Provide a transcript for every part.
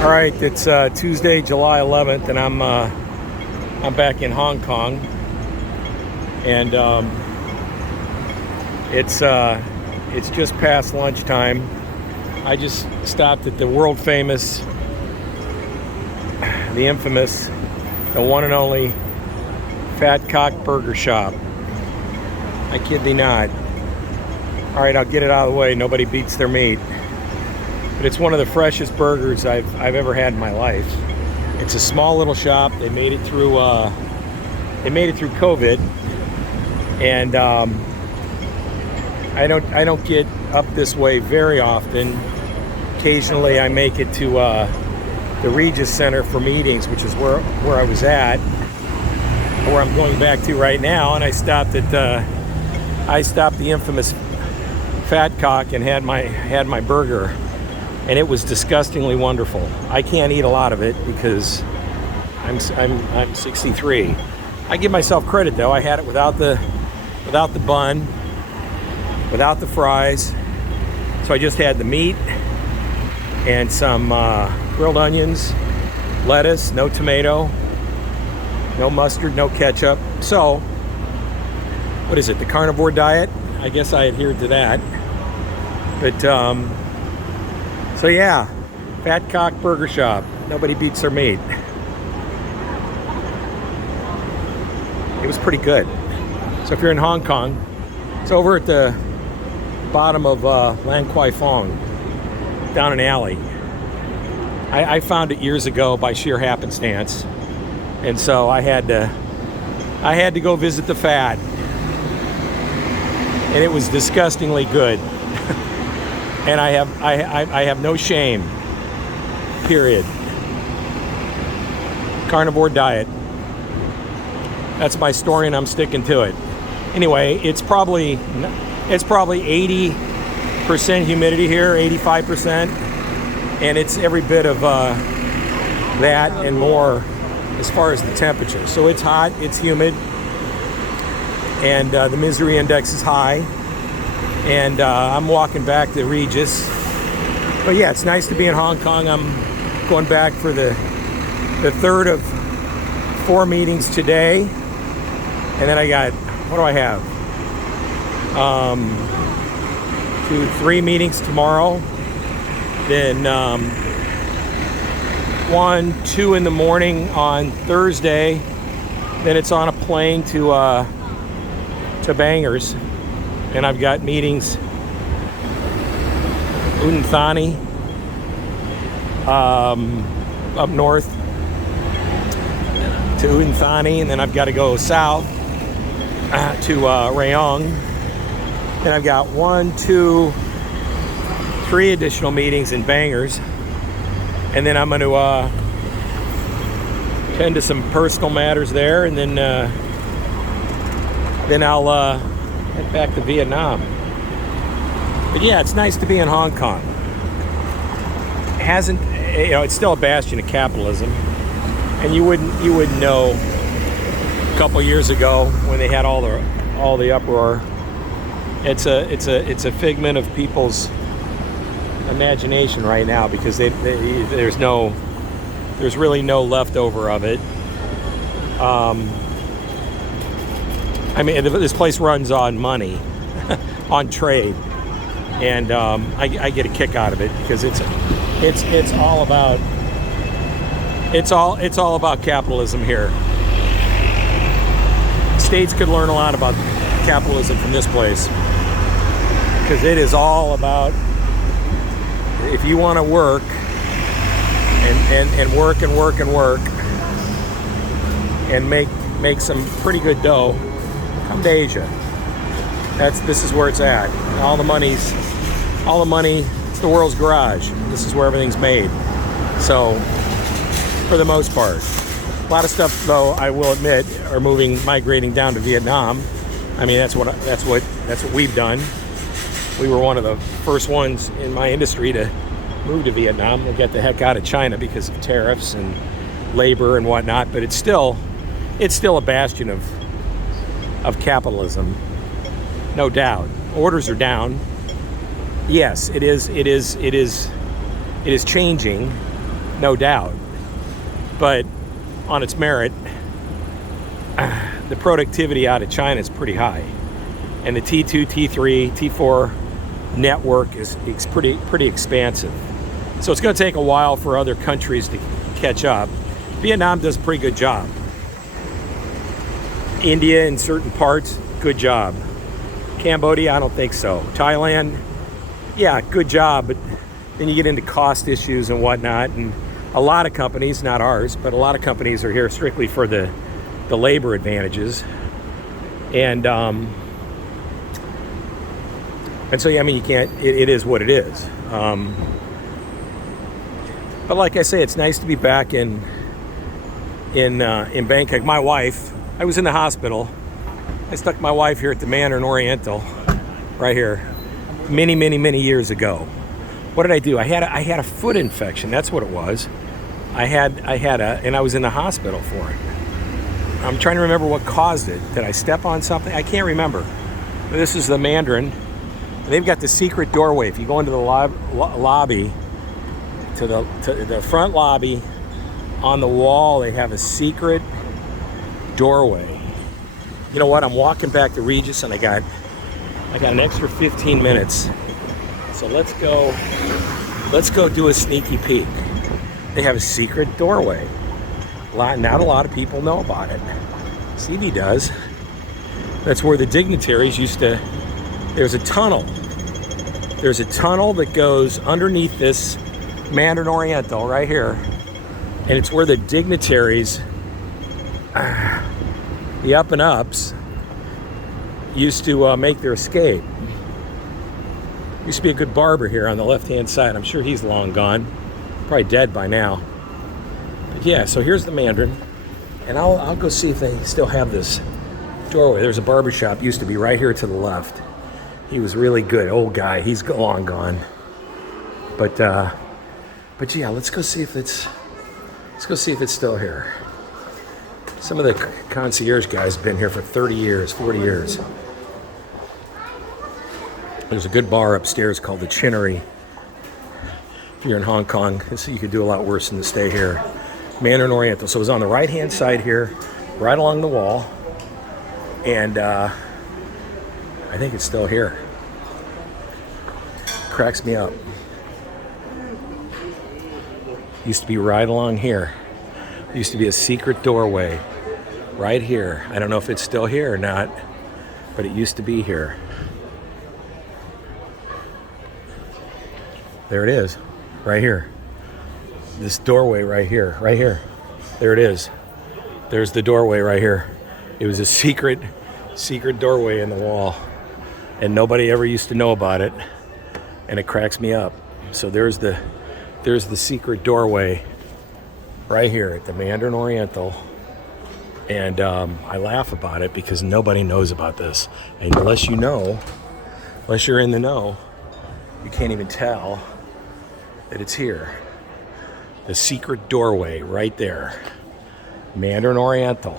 All right, it's Tuesday, July 11th, and I'm back in Hong Kong, and it's just past lunchtime. I just stopped at the world famous, the infamous, the one and only Fat Cock Burger Shop. I kid thee not. All right, I'll get it out of the way. Nobody beats their meat. But it's one of the freshest burgers I've ever had in my life. It's a small little shop. They made it through COVID, and I don't get up this way very often. Occasionally, I make it to the Regis Center for meetings, which is where I was at, where I'm going back to right now. And I stopped the infamous Fat Cock and had my burger. And it was disgustingly wonderful. I can't eat a lot of it because I'm 63. I give myself credit though. I had it without the bun, without the fries. So I just had the meat and some grilled onions, lettuce, no tomato, no mustard, no ketchup. So, what is it? The carnivore diet? I guess I adhered to that. But so yeah, Fat Cock Burger Shop. Nobody beats their meat. It was pretty good. So if you're in Hong Kong, it's over at the bottom of Lan Kwai Fong, down an alley. I found it years ago by sheer happenstance, and so I had to go visit the Fat, and it was disgustingly good. And I have no shame, period. Carnivore diet. That's my story, and I'm sticking to it. Anyway, it's probably 80% humidity here, 85%, and it's every bit of that and more as far as the temperature. So it's hot, it's humid, and the misery index is high. And I'm walking back to Regis. But yeah, it's nice to be in Hong Kong. I'm going back for the third of 4 meetings today. And then I got, what do I have? 3 meetings tomorrow. Then 1, 2 in the morning on Thursday. Then it's on a plane to Bangers. And I've got meetings Thani, up north to Thani, and then I've got to go south to Rayong. And I've got 1, 2, 3 additional meetings in Bangers, and then I'm going to tend to some personal matters there, and then I'll head back to Vietnam. But yeah, it's nice to be in Hong Kong. It's still a bastion of capitalism, and you wouldn't know a couple years ago when they had all the uproar. It's a figment of people's imagination right now, because there's really no leftover of it. I mean, this place runs on money, on trade, and I get a kick out of it because it's all about capitalism here. States could learn a lot about capitalism from this place, because it is all about, if you want to work and work and work and work and make some pretty good dough, come to Asia. This is where it's at. All the money, it's the world's garage. This is where everything's made. So, for the most part. A lot of stuff, though, I will admit, are migrating down to Vietnam. I mean, that's what we've done. We were one of the first ones in my industry to move to Vietnam. We'll get the heck out of China because of tariffs and labor and whatnot, but it's still a bastion of capitalism, no doubt. Orders are down. Yes, it is changing, no doubt. But on its merit, the productivity out of China is pretty high. And the T2, T3, T4 network is pretty expansive. So it's going to take a while for other countries to catch up. Vietnam does a pretty good job. India in certain parts, good job. Cambodia, I don't think so. Thailand, yeah, good job, but then you get into cost issues and whatnot, and a lot of companies, not ours, but a lot of companies are here strictly for the labor advantages. And so, yeah, I mean, you can't, it is what it is. But like I say, it's nice to be back in Bangkok. My wife, I was in the hospital. I stuck my wife here at the Mandarin Oriental, right here, many years ago. What did I do? I had a foot infection. That's what it was. And I was in the hospital for it. I'm trying to remember what caused it. Did I step on something? I can't remember. This is the Mandarin. They've got the secret doorway. If you go into the lobby, to the front lobby, on the wall, they have a secret doorway. You know what? I'm walking back to Regis, and I got an extra 15 minutes. So let's go do a sneaky peek. They have a secret doorway. Not a lot of people know about it. CV does. That's where the dignitaries used to. There's a tunnel. There's a tunnel that goes underneath this Mandarin Oriental right here, and it's where the dignitaries, the up and ups, used to make their escape. Used to be a good barber here on the left-hand side. I'm sure he's long gone, probably dead by now. But yeah, so here's the Mandarin, and I'll go see if they still have this doorway. There's a barber shop used to be right here to the left. He was really good, old guy. He's long gone. But yeah, let's go see if it's still here. Some of the concierge guys have been here for 30 years, 40 years. There's a good bar upstairs called the Chinnery. If you're in Hong Kong, so you could do a lot worse than to stay here. Mandarin Oriental. So it was on the right-hand side here, right along the wall. And I think it's still here. Cracks me up. Used to be right along here. There used to be a secret doorway right here. I don't know if it's still here or not, but it used to be here. There it is, right here. This doorway right here, right here. There it is. There's the doorway right here. It was a secret doorway in the wall, and nobody ever used to know about it, and it cracks me up. So there's the secret doorway right here at the Mandarin Oriental, and I laugh about it because nobody knows about this, and unless you're in the know, you can't even tell that it's here. The secret doorway right there, Mandarin Oriental.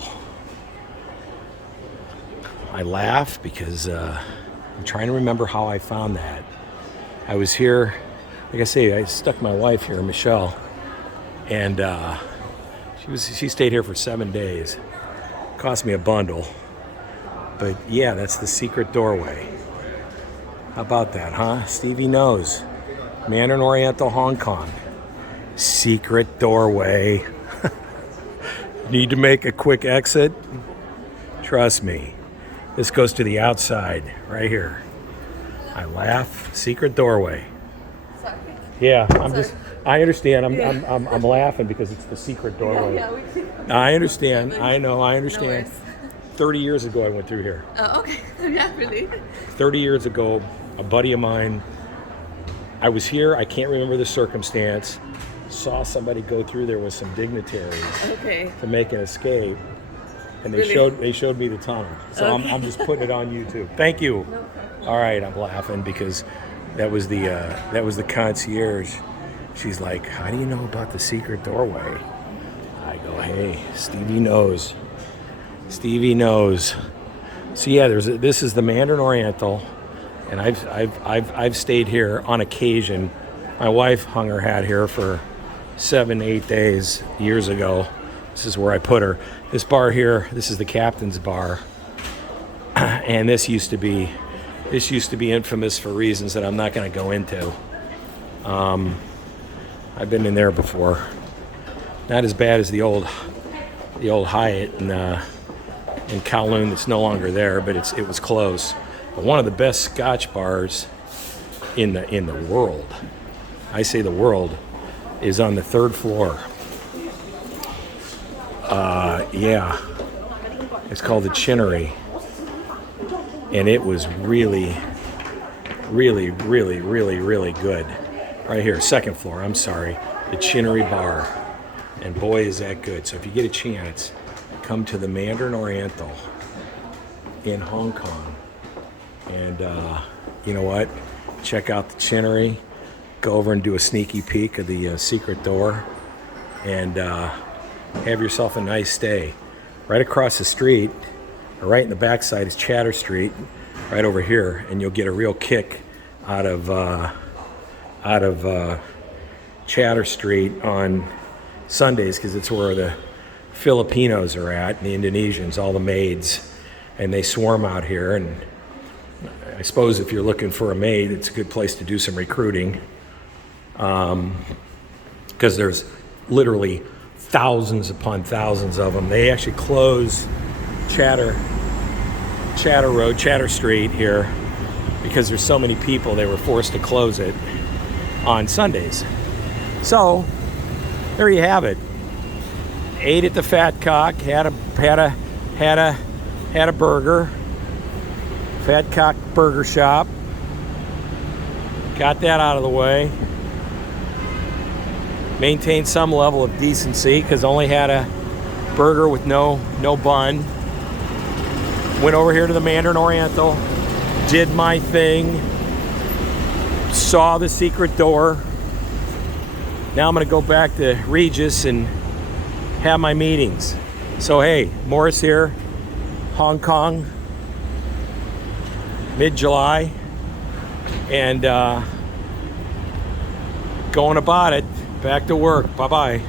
I laugh because I'm trying to remember how I found that. I was here, like I say, I stuck my wife here, Michelle, and she stayed here for 7 days. Cost me a bundle, but yeah, that's the secret doorway. How about that, huh? Stevie knows. Mandarin Oriental, Hong Kong. Secret doorway. Need to make a quick exit? Trust me. This goes to the outside, right here. I laugh. Secret doorway. Sorry. Yeah, I understand. I'm laughing because it's the secret doorway. Yeah, I understand. I know. I understand. No worries. 30 years ago, I went through here. Oh, okay. Yeah, really. 30 years ago, a buddy of mine, I was here, I can't remember the circumstance, saw somebody go through there with some dignitaries to make an escape, and they showed me the tunnel. So Okay. I'm just putting it on YouTube. Thank you. No problem. All right, I'm laughing because that was the concierge. She's like, "How do you know about the secret doorway?" I go, "Hey, Stevie knows. Stevie knows." So yeah, this is the Mandarin Oriental, and I've stayed here on occasion. My wife hung her hat here for 7, 8 days, years ago. This is where I put her. This bar here, this is the captain's bar. And this used to be infamous for reasons that I'm not going to go into. I've been in there before. Not as bad as the old Hyatt in Kowloon that's no longer there, but it was close. But one of the best Scotch bars in the world, I say the world, is on the 3rd floor. It's called the Chinnery, and it was really, really, really, really, really good. Right here, 2nd floor. I'm sorry, the Chinnery Bar, and boy is that good. So if you get a chance, come to the Mandarin Oriental in Hong Kong, and you know what? Check out the Chinnery. Go over and do a sneaky peek of the secret door, and have yourself a nice stay. Right across the street, or right in the backside, is Chatter Street, right over here, and you'll get a real kick out of Chatter Street on Sundays, because it's where the Filipinos are at, and the Indonesians, all the maids, and they swarm out here. And I suppose if you're looking for a maid, it's a good place to do some recruiting, because there's literally thousands upon thousands of them. They actually close Chatter Street here because there's so many people. They were forced to close it on Sundays. So there you have it. Ate at the Fat Cock. Had a burger. Fat Cock Burger Shop. Got that out of the way. Maintained some level of decency because only had a burger with no bun. Went over here to the Mandarin Oriental. Did my thing. Saw the secret door. Now I'm going to go back to Regis and have my meetings. So hey, Morris here, Hong Kong, mid-July, and going about it. Back to work. Bye-bye.